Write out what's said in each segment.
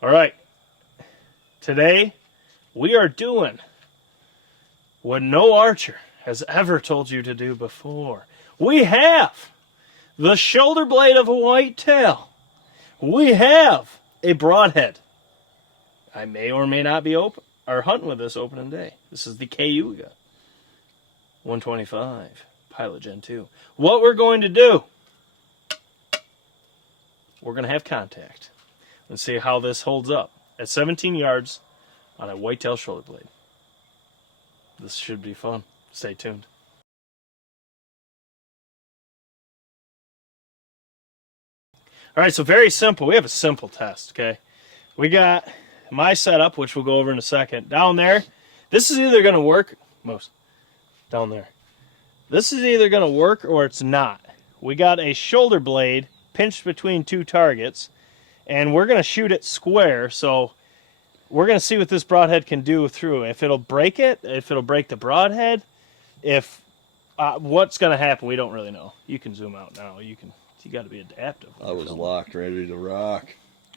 All right, today we are doing what no archer has ever told you to do before. We have the shoulder blade of a whitetail. We have a broadhead. I may or may not be open or hunting with this opening day. This is the KAYUGA 125 Pilot Gen 2. What we're going to do, we're going to have contact. Let's see how this holds up at 17 yards on a whitetail shoulder blade. This should be fun. Stay tuned. All right, so very simple. We have a simple test, okay? We got my setup, which we'll go over in a second. Down there, this is either going to work, down there. This is either going to work or it's not. We got a shoulder blade pinched between two targets, and we're going to shoot it square, so we're going to see what this broadhead can do through. If it'll break it, if it'll break the broadhead, if what's going to happen, we don't really know. You can zoom out now. You got to be adaptive. I was locked, ready to rock.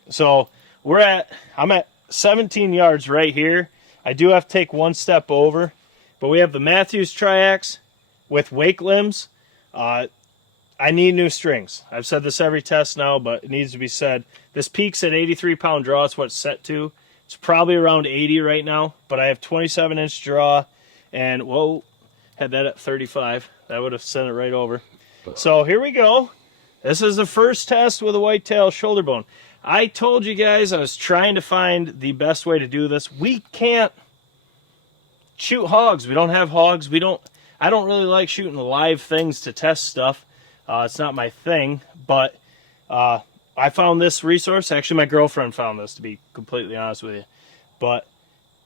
So I'm at 17 yards right here. I do have to take one step over, but we have the Matthews Triax with wake limbs. I need new strings. I've said this every test now, but it needs to be said. This peaks at 83 pound draw. It's what it's set to. It's probably around 80 right now, but I have 27-inch draw, and whoa, had that at 35. That would have sent it right over. So here we go. This is the first test with a whitetail shoulder bone. I told you guys I was trying to find the best way to do this. We can't shoot hogs. We don't have hogs. I don't really like shooting live things to test stuff. It's not my thing, but I found this resource. Actually, my girlfriend found this, to be completely honest with you. But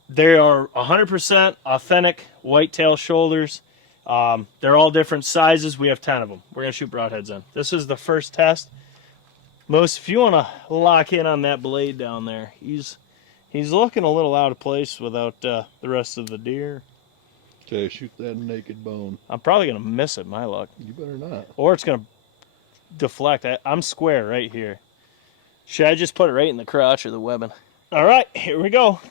they are 100% authentic whitetail shoulders. They're all different sizes. We have 10 of them. We're going to shoot broadheads in. This is the first test. If you want to lock in on that blade down there, he's looking a little out of place without the rest of the deer. Okay, shoot that naked bone. I'm probably going to miss it, my luck. You better not. Or it's going to deflect. I'm square right here. Should I just put it right in the crotch of the webbing? All right, here we go.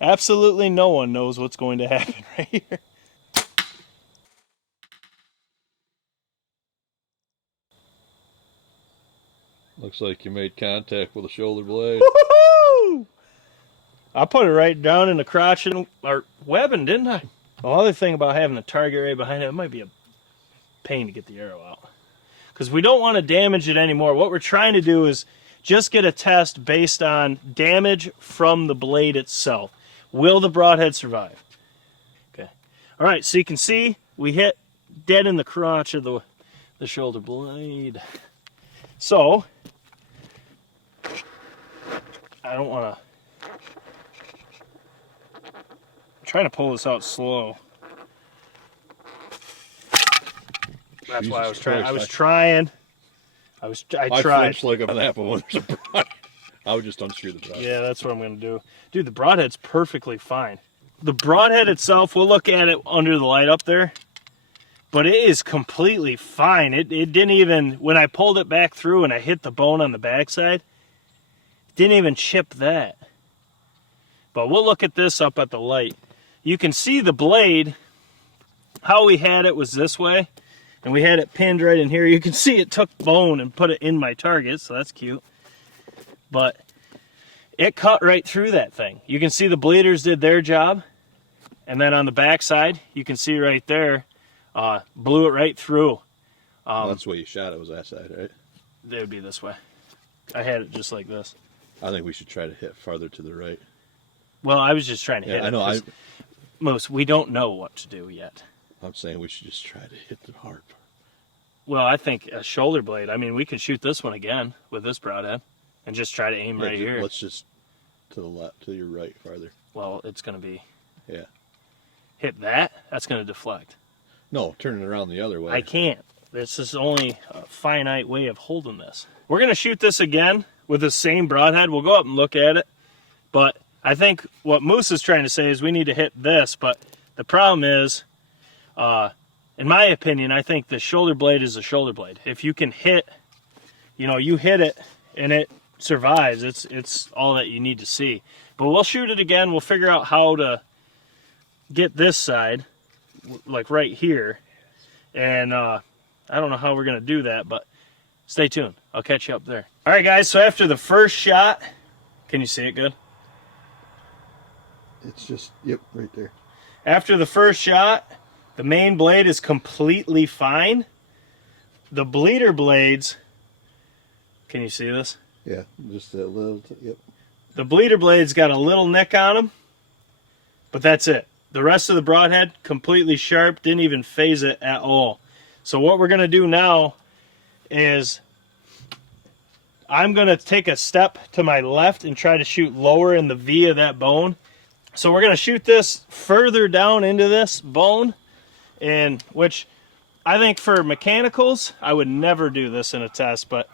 Absolutely no one knows what's going to happen right here. Looks like you made contact with a shoulder blade. Woo-hoo-hoo! I put it right down in the crotch and our webbing, didn't I? The other thing about having the target right behind it might be a pain to get the arrow out, because we don't want to damage it anymore. What we're trying to do is just get a test based on damage from the blade itself. Will the broadhead survive? Okay. All right, so you can see we hit dead in the crotch of the shoulder blade. So I don't want to. I'm trying to pull this out slow. That's why I was trying. I tried. I flinched like an apple when there's a broadhead. I would just unscrew the broadhead. Yeah, that's what I'm going to do. Dude, the broadhead's perfectly fine. The broadhead itself, we'll look at it under the light up there, but it is completely fine. It didn't even, when I pulled it back through and I hit the bone on the backside, didn't even chip that. But we'll look at this up at the light. You can see the blade, how we had it was this way, and we had it pinned right in here. You can see it took bone and put it in my target, so that's cute. But it cut right through that thing. You can see the bleeders did their job, and then on the back side, you can see right there, blew it right through. That's the way you shot it, was that side, right? They would be this way. I had it just like this. I think we should try to hit farther to the right. Well, I was just trying to hit it. I know. We don't know what to do yet. I'm saying we should just try to hit the hard part. Well, I think a shoulder blade. I mean, we could shoot this one again with this broadhead and just try to aim right here. Let's just to the left, to your right, farther. Well, it's going to be. Yeah. Hit that. That's going to deflect. No, turn it around the other way. I can't. This is only a finite way of holding this. We're going to shoot this again with the same broadhead. We'll go up and look at it. But I think what Moose is trying to say is we need to hit this. But the problem is, in my opinion, I think the shoulder blade is a shoulder blade. If you can hit, you hit it and it survives, it's all that you need to see. But we'll shoot it again. We'll figure out how to get this side, like right here. And I don't know how we're going to do that, but stay tuned. I'll catch you up there. All right, guys, so after the first shot, can you see it good? It's just, yep, right there. After the first shot, the main blade is completely fine. The bleeder blades, can you see this? Yeah, just a little, yep. The bleeder blades got a little nick on them, but that's it. The rest of the broadhead, completely sharp, didn't even phase it at all. So what we're going to do now is I'm going to take a step to my left and try to shoot lower in the V of that bone. So we're going to shoot this further down into this bone, and which I think for mechanicals, I would never do this in a test, but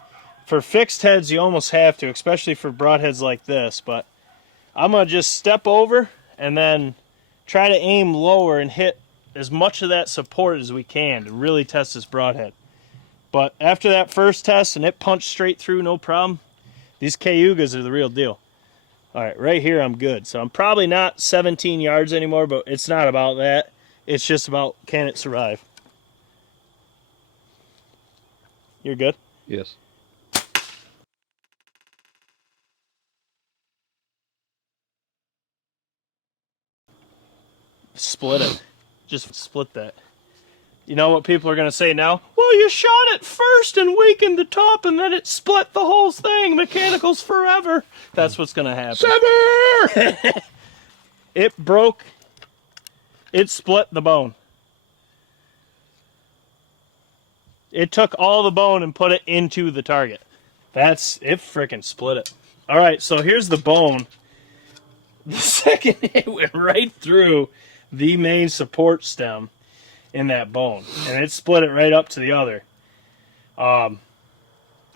for fixed heads, you almost have to, especially for broadheads like this. But I'm going to just step over and then try to aim lower and hit as much of that support as we can to really test this broadhead. But after that first test, and it punched straight through, no problem, these KAYUGAs are the real deal. All right, right here I'm good. So I'm probably not 17 yards anymore, but it's not about that. It's just about, can it survive? You're good? Yes. Split it. Just split that. You know what people are going to say now? Well, you shot it first and weakened the top, and then it split the whole thing. Mechanicals forever. That's what's going to happen. Sever! It broke. It split the bone. It took all the bone and put it into the target. It freaking split it. All right, so here's the bone. The second it went right through the main support stem in that bone, and it split it right up to the other.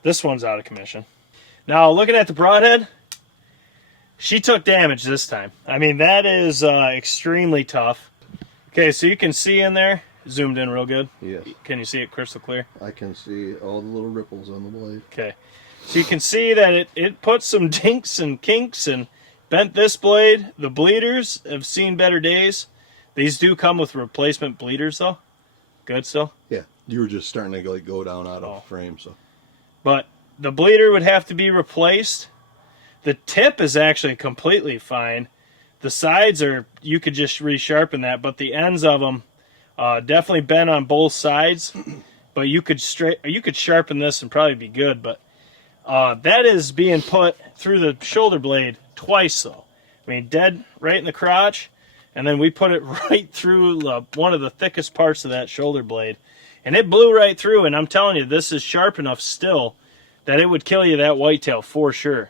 This one's out of commission. Now, looking at the broadhead, she took damage this time. I mean, that is extremely tough. Okay, so you can see in there, zoomed in real good. Yes. Can you see it crystal clear? I can see all the little ripples on the blade. Okay. So you can see that it put some dinks and kinks and bent this blade. The bleeders have seen better days. These do come with replacement bleeders, though. Good still? Yeah, you were just starting to go down out of frame, so. But the bleeder would have to be replaced. The tip is actually completely fine. The sides are, you could just resharpen that, but the ends of them definitely bent on both sides. But you could sharpen this and probably be good. But that is being put through the shoulder blade twice, though. I mean, dead right in the crotch. And then we put it right through one of the thickest parts of that shoulder blade. And it blew right through, and I'm telling you, this is sharp enough still that it would kill you that whitetail for sure.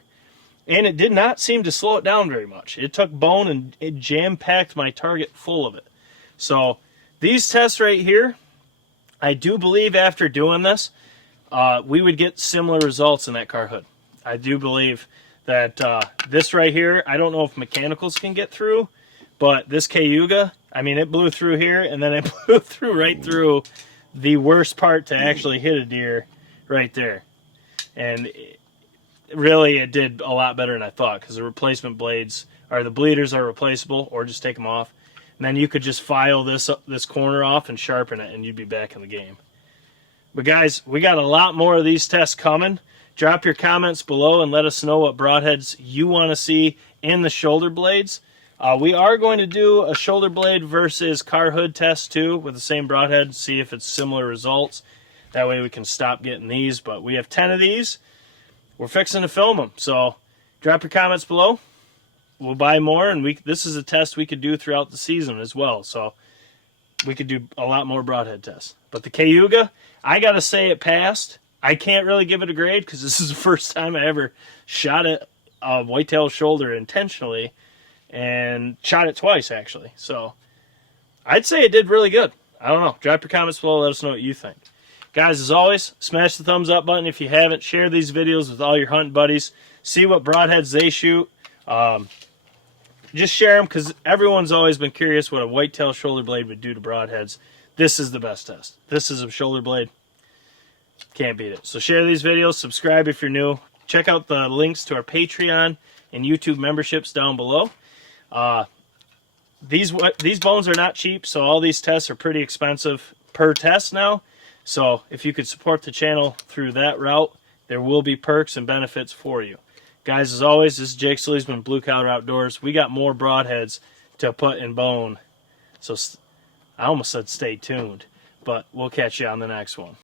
And it did not seem to slow it down very much. It took bone and it jam-packed my target full of it. So these tests right here, I do believe after doing this, we would get similar results in that car hood. I do believe that this right here, I don't know if mechanicals can get through, but this KAYUGA, I mean, it blew through here, and then it blew through right through the worst part to actually hit a deer right there. And really, it did a lot better than I thought, because the replacement blades, or the bleeders are replaceable, or just take them off. And then you could just file this corner off and sharpen it, and you'd be back in the game. But guys, we got a lot more of these tests coming. Drop your comments below and let us know what broadheads you want to see in the shoulder blades. We are going to do a shoulder blade versus car hood test too with the same broadhead, see if it's similar results. That way we can stop getting these. But we have 10 of these. We're fixing to film them. So drop your comments below. We'll buy more, and this is a test we could do throughout the season as well. So we could do a lot more broadhead tests. But the KAYUGA, I got to say it passed. I can't really give it a grade because this is the first time I ever shot a whitetail shoulder intentionally. And shot it twice, actually. So I'd say it did really good. I don't know. Drop your comments below. Let us know what you think. Guys, as always, smash the thumbs up button if you haven't. Share these videos with all your hunting buddies. See what broadheads they shoot. Just share them, because everyone's always been curious what a whitetail shoulder blade would do to broadheads. This is the best test. This is a shoulder blade. Can't beat it. So share these videos. Subscribe if you're new. check out the links to our Patreon and YouTube memberships down below. These bones are not cheap, so all these tests are pretty expensive per test now. So if you could support the channel through that route, there will be perks and benefits for you. Guys, as always, this is Jake Sleesman, Blue Collar Outdoors. We got more broadheads to put in bone. So I almost said stay tuned, but we'll catch you on the next one.